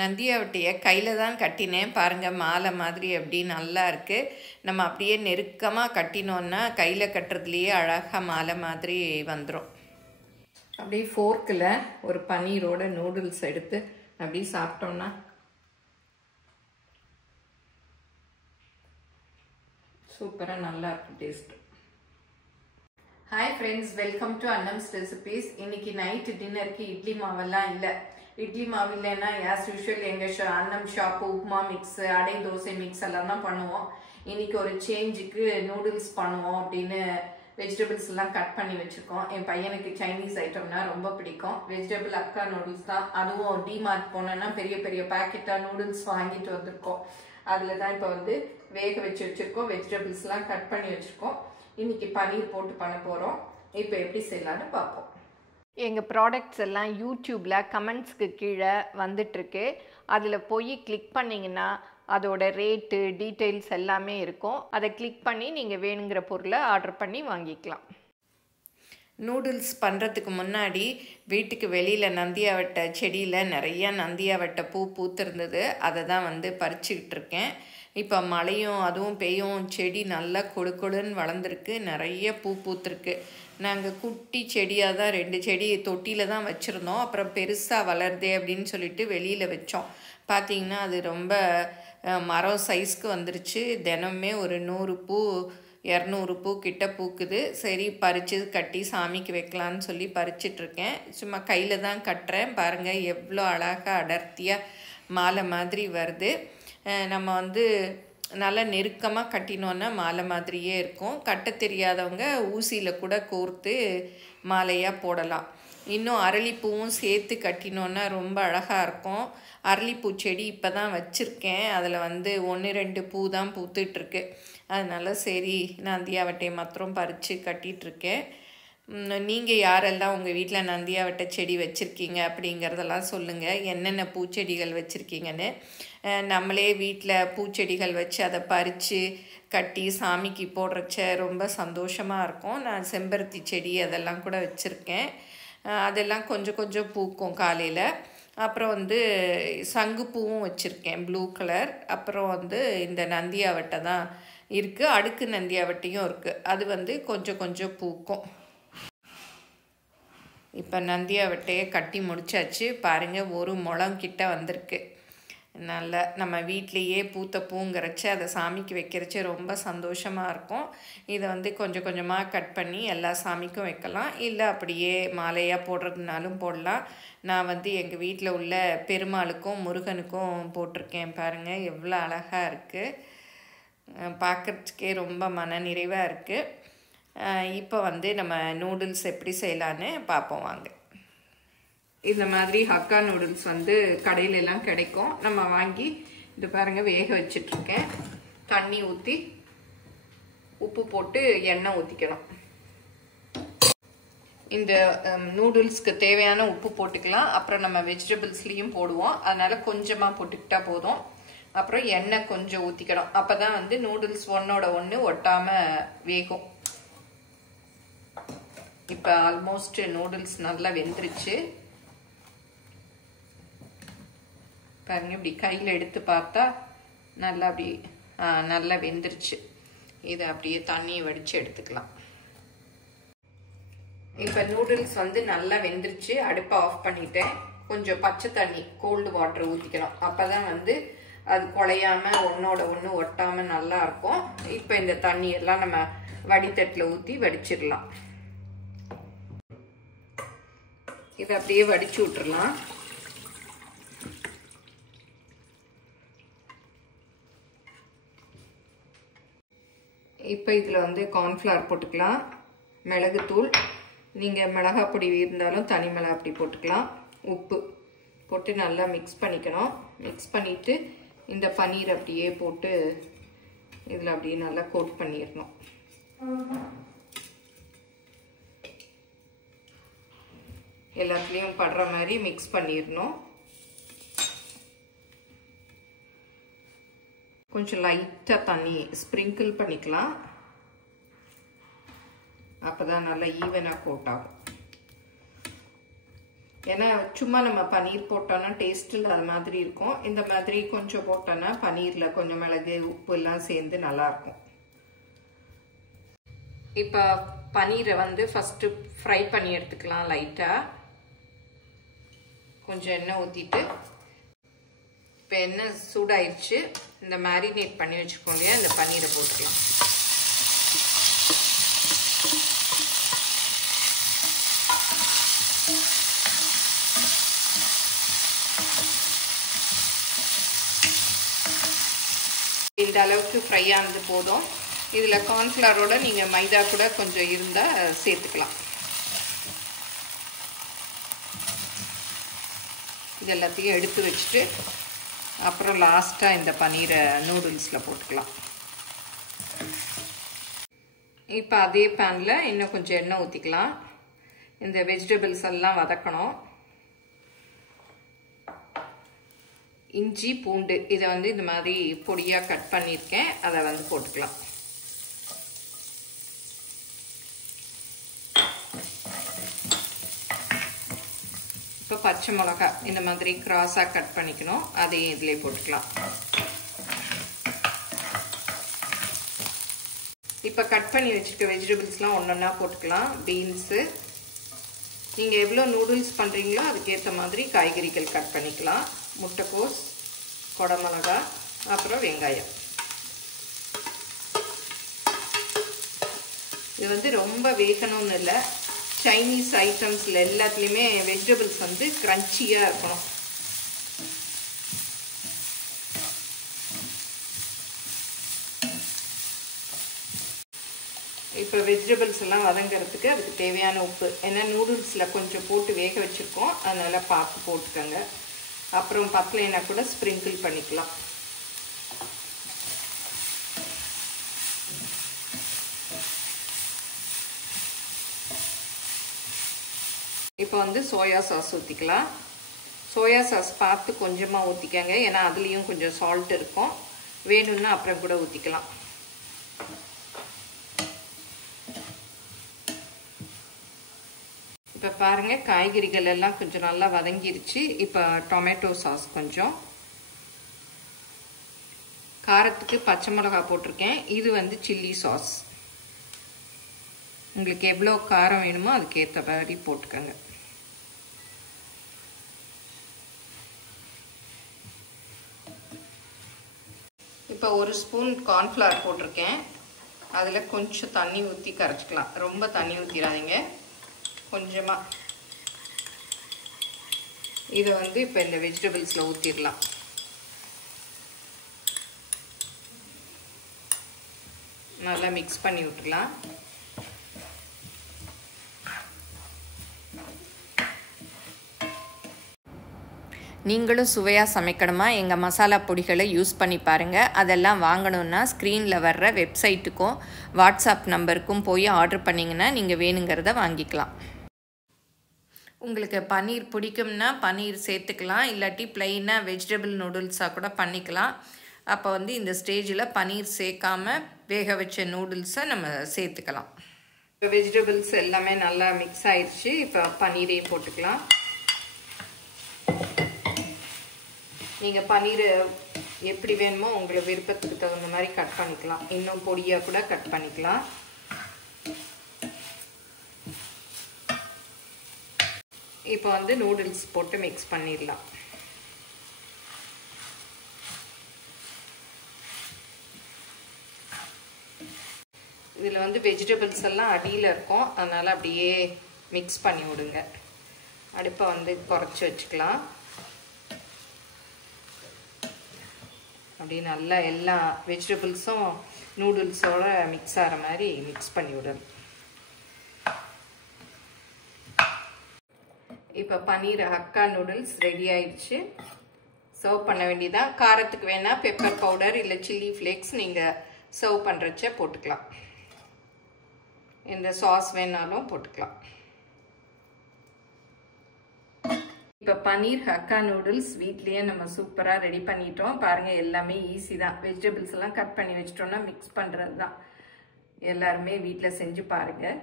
நந்தியாவட்டையை கையில் தான் கட்டினேன் பாருங்கள், மாலை மாதிரி அப்படி நல்லா இருக்குது. நம்ம அப்படியே நெருக்கமாக கட்டினோன்னா கையில் கட்டுறதுலையே அழகாக மாலை மாதிரி வந்துடும். அப்படியே ஃபோர்க்கில் ஒரு பன்னீரோட நூடுல்ஸ் எடுத்து அப்படி சாப்பிட்டோன்னா சூப்பராக நல்லா இருக்கும் taste. Hi friends, welcome to Annam's recipes. இன்னைக்கு நைட்டு டின்னருக்கு இட்லி மாவெல்லாம் இல்லை. இட்லி மாவு இல்லைன்னா ஆஸ் யூஷுவல் எங்கள் அன்னம் ஷாப்பு உப்புமா மிக்ஸ், அடை தோசை மிக்ஸ் எல்லாம் தான் பண்ணுவோம். இன்னைக்கு ஒரு சேஞ்சுக்கு நூடுல்ஸ் பண்ணுவோம் அப்படின்னு வெஜிடபிள்ஸ் எல்லாம் கட் பண்ணி வச்சுருக்கோம். என் பையனுக்கு சைனீஸ் ஐட்டம்னா ரொம்ப பிடிக்கும். வெஜிடபிள் அக்கா நூடுல்ஸ் தான், அதுவும் டிமார்ட் போனோன்னா பெரிய பெரிய பேக்கெட்டாக நூடுல்ஸ் வாங்கிட்டு வந்திருக்கோம். அதில் தான் இப்போ வந்து வேக வச்சு வச்சுருக்கோம். வெஜிடபிள்ஸ்லாம் கட் பண்ணி வச்சுருக்கோம். இன்னைக்கு பன்னீர் போட்டு பண்ண போகிறோம். இப்போ எப்படி செய்யலான்னு பார்ப்போம். எங்கள் ப்ராடக்ட்ஸ் எல்லாம் யூடியூப்பில் கமெண்ட்ஸ்க்கு கீழே வந்துட்டுருக்கு. அதில் போய் கிளிக் பண்ணிங்கன்னா அதோட ரேட்டு டீட்டெயில்ஸ் எல்லாமே இருக்கும். அதை கிளிக் பண்ணி நீங்கள் வேணுங்கிற பொருளை ஆர்டர் பண்ணி வாங்கிக்கலாம். நூடுல்ஸ் பண்ணுறதுக்கு முன்னாடி வீட்டுக்கு வெளியில் நந்தியாவட்டை செடியில் நிறைய நந்தியாவட்டை பூ பூத்திருந்தது. அதை தான் வந்து பறிச்சுக்கிட்டு இருக்கேன். இப்போ மழையும் அதுவும் பெய்யும், செடி நல்லா கொழு கொழுன்னு வளர்ந்துருக்கு, நிறைய பூ பூத்துருக்கு. நாங்கள் குட்டி செடியாக தான் 2 செடி தொட்டியில் தான் வச்சுருந்தோம். அப்புறம் பெருசாக வளருதே அப்படின்னு சொல்லிட்டு வெளியில் வச்சோம். பார்த்திங்கன்னா அது ரொம்ப மரம் சைஸ்க்கு வந்துருச்சு. தினமே ஒரு 100 பூ 200 பூ கிட்ட பூக்குது. சரி, பறித்து கட்டி சாமிக்கு வைக்கலான்னு சொல்லி பறிச்சிட்ருக்கேன். சும்மா கையில் தான் கட்டுறேன். பாருங்கள் எவ்வளோ அழகாக அடர்த்தியாக மாலை மாதிரி வருது. நம்ம வந்து நல்லா நெருக்கமாக கட்டினோன்னா மாலை மாதிரியே இருக்கும். கட்ட தெரியாதவங்க ஊசியில் கூட கோர்த்து மாலையாக போடலாம். இன்னும் அரளிப்பூவும் சேர்த்து கட்டினோன்னா ரொம்ப அழகாக இருக்கும். அரளிப்பூ செடி இப்போ தான் வச்சுருக்கேன். அதில் வந்து 1-2 பூ தான் பூத்துட்ருக்கு. அதனால் சரி, நந்தியாவட்டையை மாத்திரம் பறித்து கட்டிகிட்ருக்கேன். நீங்கள் யாரெல்லாம் உங்கள் வீட்டில் நந்தியாவட்டை செடி வச்சுருக்கீங்க அப்படிங்கிறதெல்லாம் சொல்லுங்கள். என்னென்ன பூச்செடிகள் வச்சுருக்கீங்கன்னு. நம்மளே வீட்டில் பூச்செடிகள் வச்சு அதை பறித்து கட்டி சாமிக்கு போடுறச்ச ரொம்ப சந்தோஷமாக இருக்கும். நான் செம்பருத்தி செடி அதெல்லாம் கூட வச்சுருக்கேன். அதெல்லாம் கொஞ்சம் கொஞ்சம் பூக்கும் காலையில். அப்புறம் வந்து சங்குப்பூவும் வச்சுருக்கேன், ப்ளூ கலர். அப்புறம் வந்து இந்த நந்தியாவட்டை தான் இருக்குது. அடுக்கு நந்தியாவட்டையும் இருக்குது, அது வந்து கொஞ்சம் கொஞ்சம் பூக்கும். இப்போ நந்தியாவட்டையை கட்டி முடிச்சாச்சு. பாருங்கள், 1 முழம் கிட்ட வந்திருக்கு. நல்லா நம்ம வீட்லேயே பூத்த பூங்கிறச்ச அதை சாமிக்கு வைக்கிறச்ச ரொம்ப சந்தோஷமாக இருக்கும். இதை வந்து கொஞ்சம் கொஞ்சமாக கட் பண்ணி எல்லா சாமிக்கும் வைக்கலாம். இல்லை அப்படியே மாலையாக போடுறதுனாலும் போடலாம். நான் வந்து எங்கள் வீட்டில் உள்ள பெருமாளுக்கும் முருகனுக்கும் போட்டிருக்கேன். பாருங்கள் எவ்வளோ அழகாக இருக்குது. பார்க்குறதுக்கே ரொம்ப மன நிறைவாக இருக்குது. இப்போ வந்து நம்ம நூடுல்ஸ் எப்படி செய்யலான்னு பார்ப்போம் வாங்க. இந்த மாதிரி ஹக்கா நூடுல்ஸ் வந்து கடையிலெல்லாம் கிடைக்கும். நம்ம வாங்கி இது பாருங்கள் வேக வச்சிட்ருக்கேன். தண்ணி ஊற்றி உப்பு போட்டு எண்ணெய் ஊற்றிக்கலாம். இந்த நூடுல்ஸ்க்கு தேவையான உப்பு போட்டுக்கலாம். அப்புறம் நம்ம வெஜிடபிள்ஸ்லேயும் போடுவோம், அதனால் கொஞ்சமாக போட்டுக்கிட்டா போதும். அப்புறம் எண்ணெய் கொஞ்சம் ஊற்றிக்கணும். அப்போ தான் வந்து நூடுல்ஸ் ஒன்றோட ஒன்று ஒட்டாமல் வேகும். இப்போ ஆல்மோஸ்ட் நூடுல்ஸ் நல்லா வெந்துருச்சு. பாருங்க, இப்படி கையில் எடுத்து பார்த்தா நல்லா அப்படி நல்லா வெந்துருச்சு. இதை அப்படியே தண்ணியை வடித்து எடுத்துக்கலாம். இப்போ நூடுல்ஸ் வந்து நல்லா வெந்துருச்சு. அடுப்பை ஆஃப் பண்ணிட்டேன். கொஞ்சம் பச்சை தண்ணி, கோல்டு வாட்டர் ஊற்றிக்கணும். அப்போ தான் வந்து அது குழையாமல் ஒன்றோட ஒன்று ஒட்டாமல் நல்லா இருக்கும். இப்போ இந்த தண்ணியெல்லாம் நம்ம வடித்தட்டில் ஊற்றி வடிச்சிடலாம். இதை அப்படியே வடிச்சு விட்டுறலாம். இப்போ இதில் வந்து கார்ன்ஃப்ளவர் போட்டுக்கலாம், மிளகுத்தூள், நீங்கள் மிளகாய் பொடி இருந்தாலும் தனி மிளகாய் பொடி போட்டுக்கலாம், உப்பு போட்டு நல்லா மிக்ஸ் பண்ணிக்கணும். மிக்ஸ் பண்ணிவிட்டு இந்த பன்னீர் அப்படியே போட்டு இதில் அப்படியே நல்லா கோட் பண்ணிடணும். எல்லாத்துலேயும் படுற மாதிரி மிக்ஸ் பண்ணிடணும். கொஞ்சம் லைட்டாக தண்ணி ஸ்ப்ரிங்கிள் பண்ணிக்கலாம். அப்போ தான் நல்லா ஈவனாக கோட் ஆகும். ஏன்னா சும்மா நம்ம பன்னீர் போட்டோம்னா டேஸ்ட் இல்லாத மாதிரி இருக்கும். இந்த மாதிரி கொஞ்சம் போட்டோம்னா பன்னீர்ல கொஞ்சம் மிளகு உப்பு எல்லாம் சேர்ந்து நல்லா இருக்கும். இப்போ பன்னீரை வந்து ஃபர்ஸ்ட் ஃப்ரை பண்ணி எடுத்துக்கலாம். லைட்டா கொஞ்சம் எண்ணெய் ஊற்றிட்டு, இப்போ எண்ணெய் சூடாயிடுச்சு. இந்த மேரினேட் பண்ணி வச்சுக்கோங்க, இந்த பன்னீரை போட்டுக்கலாம். இந்த அளவுக்கு ஃப்ரை ஆனது போதும். இதில் கார்ன்ஃப்ளவரோட நீங்கள் மைதா கூட கொஞ்சம் இருந்தால் சேர்த்துக்கலாம். இது எல்லாத்தையும் எடுத்து வச்சுட்டு அப்புறம் லாஸ்ட்டாக இந்த பன்னீரை நூடுல்ஸில் போட்டுக்கலாம். இப்போ அதே பேனில் இன்னும் கொஞ்சம் எண்ணெய் ஊற்றிக்கலாம். இந்த வெஜிடபிள்ஸ் எல்லாம் வதக்கணும். இஞ்சி பூண்டு இதை வந்து இந்த மாதிரி பொடியாக கட் பண்ணியிருக்கேன், அதை வந்து போட்டுக்கலாம். இப்போ பச்சை மிளகா இந்த மாதிரி கிராஸாக கட் பண்ணிக்கணும், அதையும் இதிலே போட்டுக்கலாம். இப்போ கட் பண்ணி வச்சுருக்க வெஜிடபிள்ஸ்லாம் ஒன்றொன்னா போட்டுக்கலாம். பீன்ஸு, நீங்கள் எவ்வளோ நூடுல்ஸ் பண்ணுறீங்களோ அதுக்கேற்ற மாதிரி காய்கறிகள் கட் பண்ணிக்கலாம். முட்டைக்கோஸ், கொடமிளகா, அப்புறம் வெங்காயம். இது வந்து ரொம்ப வேகணும்னு இல்லை. சைனீஸ் ஐட்டம்ஸில் எல்லாத்துலேயுமே வெஜிடபிள்ஸ் வந்து க்ரன்ச்சியாக இருக்கணும். இப்போ வெஜிடபிள்ஸ் எல்லாம் வதங்கிறதுக்கு அதுக்கு தேவையான உப்பு, ஏன்னா நூடுல்ஸில் கொஞ்சம் போட்டு வேக வச்சுருக்கோம், அதனால் பார்த்து போட்டுக்கோங்க. அப்புறம் பத்தலைனா கூட ஸ்ப்ரிங்கிள் பண்ணிக்கலாம். இப்போ வந்து சோயா சாஸ் ஊற்றிக்கலாம். சோயா சாஸ் பார்த்து கொஞ்சமாக ஊற்றிக்கங்க, ஏன்னா அதுலேயும் கொஞ்சம் சால்ட் இருக்கும். வேணும்னா அப்புறம் கூட ஊற்றிக்கலாம். இப்போ பாருங்கள், காய்கறிகள் எல்லாம் கொஞ்சம் நல்லா வதங்கிருச்சு. இப்போ டொமேட்டோ சாஸ் கொஞ்சம், காரத்துக்கு பச்சை மிளகா போட்டிருக்கேன். இது வந்து சில்லி சாஸ். உங்களுக்கு எவ்வளோ காரம் வேணுமோ அதுக்கேற்ற மாதிரி போட்டுக்கோங்க. இப்போ ஒரு ஸ்பூன் கார்ன்ஃப்ளவர் போட்டிருக்கேன். அதில் கொஞ்சம் தண்ணி ஊற்றி கரைச்சிக்கலாம். ரொம்ப தண்ணி ஊற்றிடாதீங்க, கொஞ்சமாக. இதை வந்து இப்போ இந்த வெஜிடபிள்ஸில் ஊற்றிடலாம். நல்லா மிக்ஸ் பண்ணி விட்டுடலாம். நீங்களும் சுவையாக சமைக்கணுமா? எங்கள் மசாலா பொடிகளை யூஸ் பண்ணி பாருங்கள். அதெல்லாம் வாங்கணுன்னா ஸ்க்ரீனில் வர்ற வெப்சைட்டுக்கும் வாட்ஸ்அப் நம்பருக்கும் போய் ஆர்டர் பண்ணிங்கன்னா நீங்கள் வேணுங்கிறத வாங்கிக்கலாம். உங்களுக்கு பன்னீர் பிடிக்கும்னா பன்னீர் சேர்த்துக்கலாம், இல்லாட்டி ப்ளைனாக வெஜிடபிள் நூடுல்ஸாக கூட பண்ணிக்கலாம். அப்போ வந்து இந்த ஸ்டேஜில் பன்னீர் சேர்க்காமல் வேக வச்ச நூடுல்ஸை நம்ம சேர்த்துக்கலாம். இப்போ வெஜிடபிள்ஸ் எல்லாமே நல்லா மிக்ஸ் ஆயிடுச்சு. இப்போ பன்னீரையும் போட்டுக்கலாம். நீங்கள் பன்னீர் எப்படி வேணுமோ உங்களுக்கு விருப்பத்துக்கு தகுந்த மாதிரி கட் பண்ணிக்கலாம். இன்னும் பொடியாக கூட கட் பண்ணிக்கலாம். இப்போ வந்து நூடுல்ஸ் போட்டு மிக்ஸ் பண்ணிடலாம். இதில் வந்து வெஜிடபிள்ஸ் எல்லாம் அடியில் இருக்கும், அதனால் அப்படியே மிக்ஸ் பண்ணி விடுங்க. அடுப்பை வந்து குறைச்சி வச்சுக்கலாம். அப்படி நல்லா எல்லா வெஜிடபிள்ஸும் நூடுல்ஸோட மிக்ஸ் ஆகிற மாதிரி மிக்ஸ் பண்ணி விடணும். இப்போ பன்னீர் ஹக்கா நூடுல்ஸ் ரெடி ஆயிடுச்சு. சர்வ் பண்ண வேண்டியதான். காரத்துக்கு வேணால் பெப்பர் பவுடர் இல்லை சில்லி ஃப்ளேக்ஸ் நீங்கள் சர்வ் பண்ணுறச்ச போட்டுக்கலாம். இந்த சாஸ் வேணாலும் போட்டுக்கலாம். இப்போ பன்னீர் ஹக்கா நூடுல்ஸ் வீட்லேயே நம்ம சூப்பராக ரெடி பண்ணிட்டோம். பாருங்கள், எல்லாமே ஈஸி தான். வெஜிடபிள்ஸ் எல்லாம் கட் பண்ணி வச்சிட்டோம்னா மிக்ஸ் பண்ணுறது தான். எல்லாருமே வீட்டில் செஞ்சு பாருங்கள்.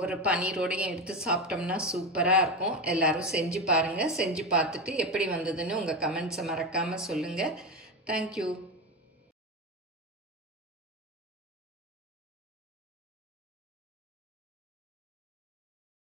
ஒரு பன்னீரோடையும் எடுத்து சாப்பிட்டோம்னா சூப்பராக இருக்கும். எல்லாரும் செஞ்சு பாருங்கள். செஞ்சு பார்த்துட்டு எப்படி வந்ததுன்னு உங்கள் கமெண்ட்ஸை மறக்காமல் சொல்லுங்கள். தேங்க்யூ.